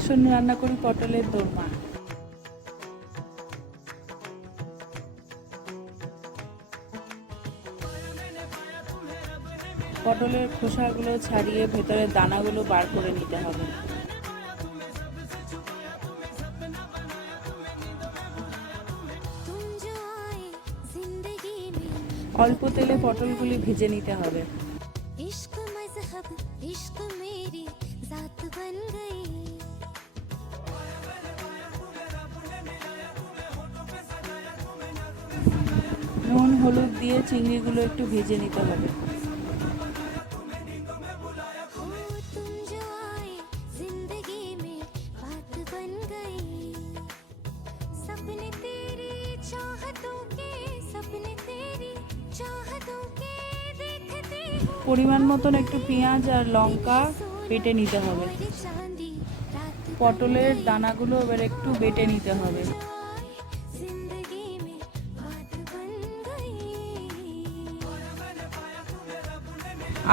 আসুন রান্না করি পটলের দোরমা। পটলের খোসাগুলো ছাড়িয়ে ভেতরের দানাগুলো বার করে নিতে হবে। অল্প তেলে পটলগুলি ভেজে নিতে হবে। নুন হলুদ দিয়ে চিংড়িগুলো একটু ভেজে নিতে হবে। পরিমাণ মতন একটু পেঁয়াজ আর লঙ্কা বেটে নিতে হবে। পটলের দানাগুলো এবার একটু বেটে নিতে হবে।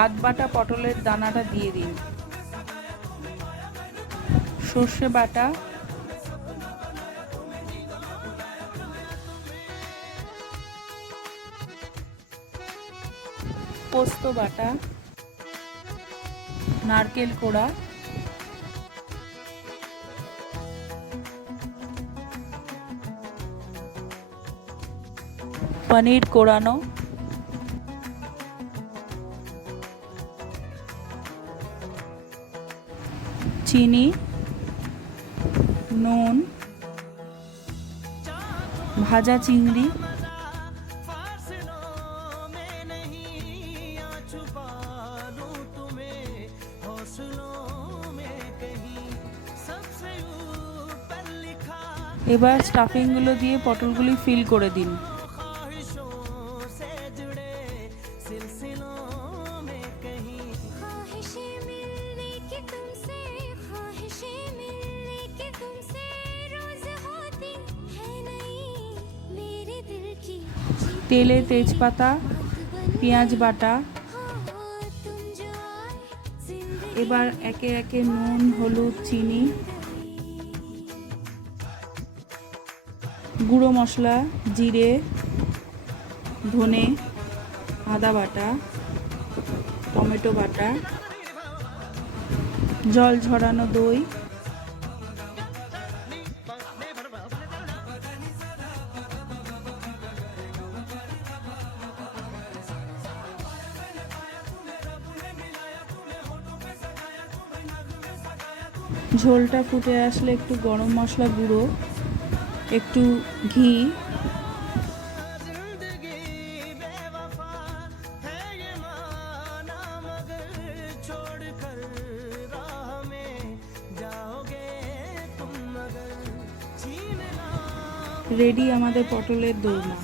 আধ বাটা পটলের দানাটা দিয়ে দিন। সর্ষে বাটা, পোস্ত বাটা, নারকেল কোড়া, পনির কোড়ানো, চিনি, নুন, ভাজা চিংড়ি, এবার স্টাফিংগুলো দিয়ে পটলগুলি ফিল করে দিন। তেলে তেজপাতা, পেঁয়াজ বাটা, এবার একে একে নুন হলুদ চিনি, গুঁড়ো মশলা জিরে ধনে আদা বাটা টমেটো বাটা জল ঝরানো দই, ঝোলটা ফুটে আসলে একটু গরম মশলা গুঁড়ো, একটু ঘি, রেডি আমাদের পটলের দোরমা।